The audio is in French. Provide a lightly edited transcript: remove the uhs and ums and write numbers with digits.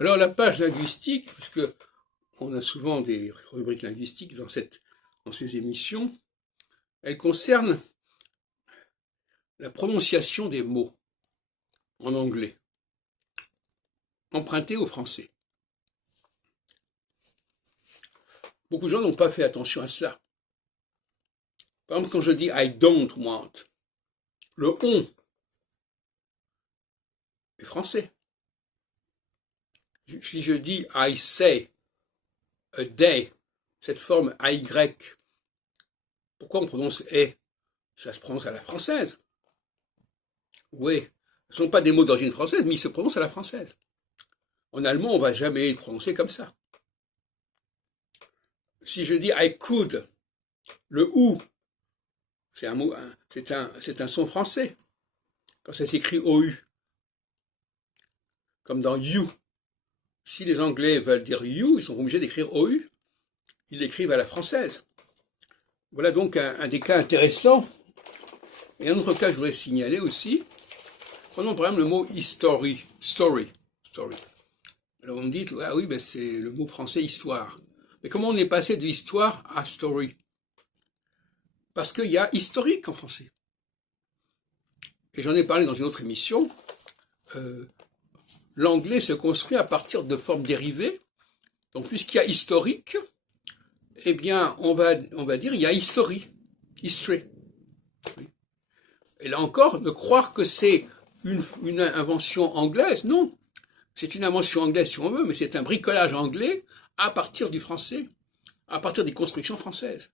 Alors la page linguistique, puisque on a souvent des rubriques linguistiques dans ces émissions, elle concerne la prononciation des mots en anglais, empruntés au français. Beaucoup de gens n'ont pas fait attention à cela. Par exemple, quand je dis I don't want, le on est français. Si je dis I say a day, cette forme AY, pourquoi on prononce est? Ça se prononce à la française. Oui, ce ne sont pas des mots d'origine française, mais ils se prononcent à la française. En allemand, on ne va jamais les prononcer comme ça. Si je dis I could, le ou, c'est un mot, c'est un son français. Quand ça s'écrit OU, comme dans you. Si les Anglais veulent dire you, ils sont obligés d'écrire OU. Ils l'écrivent à la française. Voilà donc un des cas intéressants. Et un autre cas que je voudrais signaler aussi, prenons par exemple le mot history, story. Alors vous me dites, ah oui, ben c'est le mot français histoire. Mais comment on est passé de histoire à story? Parce qu'il y a historique en français. Et j'en ai parlé dans une autre émission. L'anglais se construit à partir de formes dérivées. Donc puisqu'il y a historique, eh bien on va dire il y a history. Et là encore, de croire que c'est une invention anglaise, non. C'est une invention anglaise si on veut, mais c'est un bricolage anglais à partir du français, à partir des constructions françaises.